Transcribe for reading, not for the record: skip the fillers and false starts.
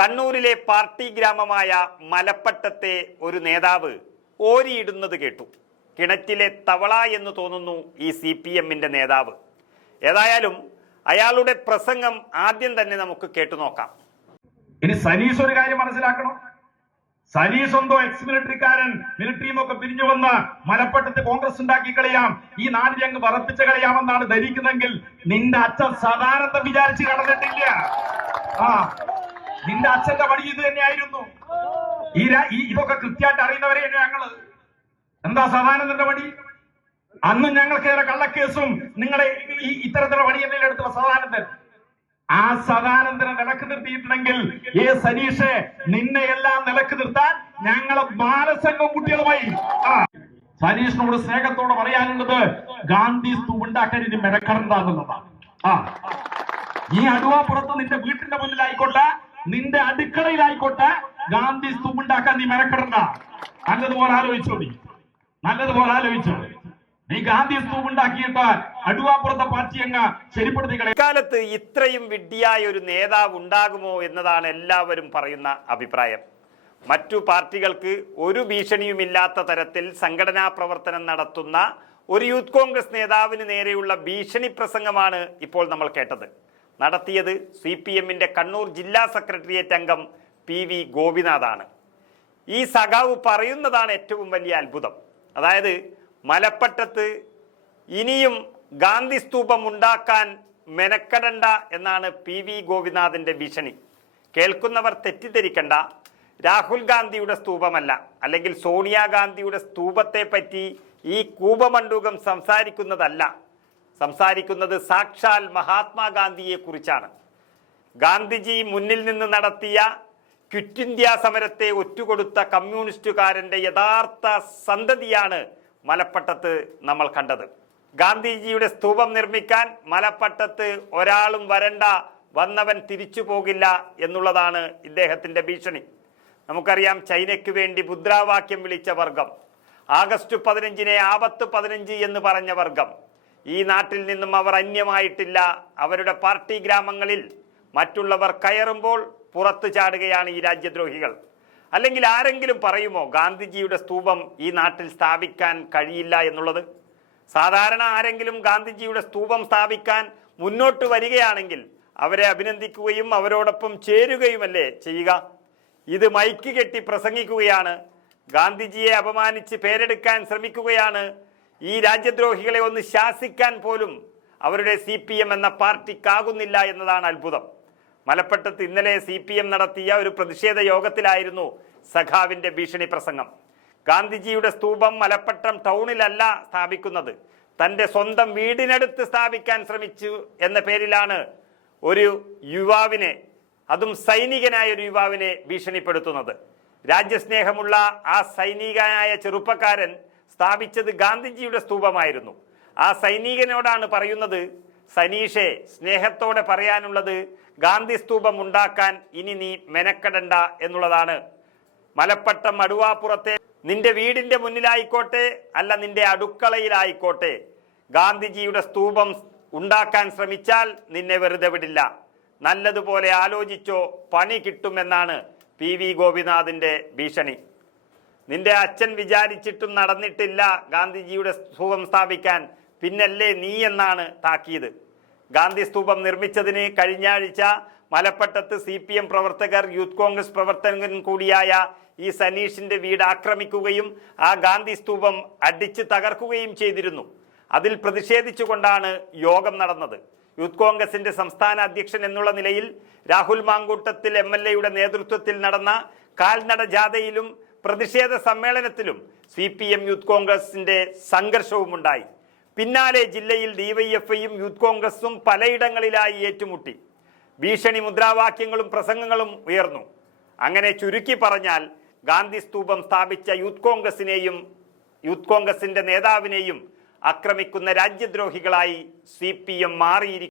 കണ്ണൂരിലെ പാർട്ടി ഗ്രാമമായ മലപ്പട്ടത്തെ ഒരു നേതാവ് ഓരിയിടുന്നത് കേട്ടു. കിണറ്റിലെ തവള എന്ന് തോന്നുന്നു ഈ CPM-ന്റെ നേതാവ്. ഏതായാലും അയാളുടെ പ്രസംഗം ആദ്യം തന്നെ നമുക്ക് കേട്ടു നോക്കാം. ഇനി സനീഷ് ഒരു കാര്യം മനസ്സിലാക്കണം. സനീഷ് എന്തോ എക്സ് മിലിറ്ററിക്കാരൻ, മിലിറ്ററിയിൽ നിന്നൊക്കെ പിരിഞ്ഞു വന്ന് മലപ്പട്ടത്ത് കോൺഗ്രസ് ഉണ്ടാക്കി കളയാം, ഈ നാടിനെ അങ്ങ് വറപ്പിച്ച് കളയാമെന്നാണ് ധരിക്കുന്നെങ്കിൽ നിന്റെ അച്ഛൻ സദാനന്ദം വിചാരിച്ച് കടന്നിട്ടില്ല. നിന്റെ അച്ഛന്റെ പണി ഇത് തന്നെയായിരുന്നു. ഇതൊക്കെ കൃത്യമായിട്ട് അറിയുന്നവരെ ഞങ്ങള്. എന്താ സദാനന്ദന്റെ പണി? അന്ന് ഞങ്ങൾക്കേറെ കള്ളക്കേസും നിങ്ങളുടെ ഈ ഇത്തരത്തിലുള്ള പണിയെല്ലാം എടുത്തുള്ള സദാനന്ദൻ. ആ സദാനന്ദനെ നിലക്ക് നിർത്തിയിട്ടുണ്ടെങ്കിൽ സനീഷെ നിന്നെ എല്ലാം നിലക്ക് നിർത്താൻ ഞങ്ങളെ ബാലസംഘം കുട്ടികളുമായി സനീഷിനോട് സ്നേഹത്തോടെ പറയാനുള്ളത് ഗാന്ധി സ്തൂപ് ഉണ്ടാക്കാൻ ഇനി മെനക്കെടണ്ടെന്നുള്ളതാണ്. ഈ അടുവാപ്പുറത്ത് നിന്റെ വീട്ടിന്റെ മുന്നിലായിക്കോട്ടെ, നിന്റെ അടുക്കളയിലായിക്കോട്ടെ, ഗാന്ധി സ്തൂപ് ഉണ്ടാക്കാൻ നീ മെനക്കെടണ്ട. നല്ലതുപോലെ ആലോചിച്ചോ, നല്ലതുപോലെ ആലോചിച്ചോ. നീ ഗാന്ധി സ്തൂപ് ഉണ്ടാക്കിയിട്ട് അടുവാപ്പുറത്തെ പാർട്ടി അങ്ങ് ശരിപ്പെടുത്തി കളയും. ഇക്കാലത്ത് ഇത്രയും വിഡ്ഢിയായ ഒരു നേതാവ് ഉണ്ടാകുമോ എന്നതാണ് എല്ലാവരും പറയുന്ന അഭിപ്രായം. മറ്റു പാർട്ടികൾക്ക് ഒരു ഭീഷണിയുമില്ലാത്ത തരത്തിൽ സംഘടനാ പ്രവർത്തനം നടത്തുന്ന ഒരു യൂത്ത് കോൺഗ്രസ് നേതാവിന് നേരെയുള്ള ഭീഷണി പ്രസംഗമാണ് ഇപ്പോൾ നമ്മൾ കേട്ടത്. നടത്തിയത് CPM-ന്റെ കണ്ണൂർ ജില്ലാ സെക്രട്ടേറിയറ്റ് അംഗം PV ഗോപിനാഥാണ്. ഈ സഖാവ് പറയുന്നതാണ് ഏറ്റവും വലിയ അത്ഭുതം. അതായത് മലപ്പട്ടത്ത് ഇനിയും ഗാന്ധി സ്തൂപം ഉണ്ടാക്കാൻ മെനക്കെടണ്ട എന്നാണ് PV ഗോപിനാഥിന്റെ ഭീഷണി. കേൾക്കുന്നവർ തെറ്റിദ്ധരിക്കണ്ട, രാഹുൽ ഗാന്ധിയുടെ സ്തൂപമല്ല, അല്ലെങ്കിൽ സോണിയാഗാന്ധിയുടെ സ്തൂപത്തെ പറ്റി ഈ കൂപമണ്ഡൂകം സംസാരിക്കുന്നതല്ല. സംസാരിക്കുന്നത് സാക്ഷാൽ മഹാത്മാഗാന്ധിയെ കുറിച്ചാണ്. ഗാന്ധിജി മുന്നിൽ നിന്ന് നടത്തിയ ക്വിറ്റ് ഇന്ത്യ സമരത്തെ ഒറ്റുകൊടുത്ത കമ്മ്യൂണിസ്റ്റുകാരന്റെ യഥാർത്ഥ സന്തതിയാണ് മലപ്പട്ടത്ത് നമ്മൾ കണ്ടത്. ഗാന്ധിജിയുടെ സ്തൂപം നിർമ്മിക്കാൻ മലപ്പട്ടത്ത് ഒരാളും വരണ്ട, വന്നവൻ തിരിച്ചു പോകില്ല എന്നുള്ളതാണ് ഇദ്ദേഹത്തിന്റെ ഭീഷണി. നമുക്കറിയാം, ചൈനയ്ക്ക് വേണ്ടി മുദ്രാവാക്യം വിളിച്ച വർഗം, ആഗസ്റ്റ് 15-നെ ആപത്ത് 15 എന്ന് പറഞ്ഞ വർഗം, ഈ നാട്ടിൽ നിന്നും അവർ അന്യമായിട്ടില്ല. അവരുടെ പാർട്ടി ഗ്രാമങ്ങളിൽ മറ്റുള്ളവർ കയറുമ്പോൾ പുറത്തു ചാടുകയാണ് ഈ രാജ്യദ്രോഹികൾ. അല്ലെങ്കിൽ ആരെങ്കിലും പറയുമോ ഗാന്ധിജിയുടെ സ്തൂപം ഈ നാട്ടിൽ സ്ഥാപിക്കാൻ കഴിയില്ല എന്നുള്ളത്? സാധാരണ ആരെങ്കിലും ഗാന്ധിജിയുടെ സ്തൂപം സ്ഥാപിക്കാൻ മുന്നോട്ട് വരികയാണെങ്കിൽ അവരെ അഭിനന്ദിക്കുകയും അവരോടൊപ്പം ചേരുകയുമല്ലേ ചെയ്യുക? ഇത് മൈക്ക് കെട്ടി പ്രസംഗിക്കുകയാണ്, ഗാന്ധിജിയെ അപമാനിച്ച് പേരെടുക്കാൻ ശ്രമിക്കുകയാണ്. ഈ രാജ്യദ്രോഹികളെ ഒന്ന് ശാസിക്കാൻ പോലും അവരുടെ CPM എന്ന പാർട്ടിക്കാകുന്നില്ല എന്നതാണ് അത്ഭുതം. മലപ്പട്ടത്ത് ഇന്നലെ CPM നടത്തിയ ഒരു പ്രതിഷേധ യോഗത്തിലായിരുന്നു സഖാവിന്റെ ഭീഷണി പ്രസംഗം. ഗാന്ധിജിയുടെ സ്തൂപം മലപ്പട്ടം ടൗണിലല്ല സ്ഥാപിക്കുന്നത്, തൻ്റെ സ്വന്തം വീടിനടുത്ത് സ്ഥാപിക്കാൻ ശ്രമിച്ചു എന്ന പേരിലാണ് ഒരു യുവാവിനെ, അതും സൈനികനായ ഒരു യുവാവിനെ ഭീഷണിപ്പെടുത്തുന്നത്. രാജ്യസ്നേഹമുള്ള ആ സൈനികനായ ചെറുപ്പക്കാരൻ സ്ഥാപിച്ചത് ഗാന്ധിജിയുടെ സ്തൂപമായിരുന്നു. ആ സൈനികനോടാണ് പറയുന്നത്, സനീഷെ, സ്നേഹത്തോടെ പറയാനുള്ളത് ഗാന്ധി സ്തൂപം ഉണ്ടാക്കാൻ ഇനി നീ മെനക്കെടണ്ട എന്നുള്ളതാണ്. മലപ്പട്ടം അടുവാപ്പുറത്തെ നിന്റെ വീടിന്റെ മുന്നിലായിക്കോട്ടെ, അല്ല നിന്റെ അടുക്കളയിലായിക്കോട്ടെ, ഗാന്ധിജിയുടെ സ്തൂപം ഉണ്ടാക്കാൻ ശ്രമിച്ചാൽ നിന്നെ വെറുതെ വിടില്ല. നല്ലതുപോലെ ആലോചിച്ചോ, പണി കിട്ടുമെന്നാണ് PV ഗോപിനാഥിന്റെ ഭീഷണി. നിന്റെ അച്ഛൻ വിചാരിച്ചിട്ടും നടന്നിട്ടില്ല ഗാന്ധിജിയുടെ സ്തൂപം സ്ഥാപിക്കാൻ, പിന്നല്ലേ നീ എന്നാണ് താക്കീത്. ഗാന്ധി സ്തൂപം നിർമ്മിച്ചതിന് കഴിഞ്ഞ ആഴ്ച മലപ്പട്ടത്ത് CPM പ്രവർത്തകർ യൂത്ത് കോൺഗ്രസ് പ്രവർത്തകൻ കൂടിയായ ഈ സനീഷിന്റെ വീട് ആക്രമിക്കുകയും ആ ഗാന്ധി സ്തൂപം അടിച്ച് തകർക്കുകയും ചെയ്തിരുന്നു. അതിൽ പ്രതിഷേധിച്ചുകൊണ്ടാണ് യോഗം നടന്നത്. യൂത്ത് കോൺഗ്രസിന്റെ സംസ്ഥാന അധ്യക്ഷൻ എന്നുള്ള നിലയിൽ രാഹുൽ മാങ്കൂട്ടത്തിൽ MLA-യുടെ നേതൃത്വത്തിൽ നടന്ന കാൽനട ജാഥയിലും പ്രതിഷേധ സമ്മേളനത്തിലും CPM യൂത്ത് കോൺഗ്രസിന്റെ സംഘർഷവും ഉണ്ടായി. പിന്നാലെ ജില്ലയിൽ DYFI-യും യൂത്ത് കോൺഗ്രസും പലയിടങ്ങളിലായി ഏറ്റുമുട്ടി. ഭീഷണി മുദ്രാവാക്യങ്ങളും പ്രസംഗങ്ങളും ഉയർന്നു. അങ്ങനെ ചുരുക്കി പറഞ്ഞാൽ ഗാന്ധി സ്തൂപം സ്ഥാപിച്ച യൂത്ത് കോൺഗ്രസിനെയും യൂത്ത് കോൺഗ്രസിന്റെ നേതാവിനെയും ആക്രമിക്കുന്ന രാജ്യദ്രോഹികളായി CPM മാറിയിരിക്കുന്നു.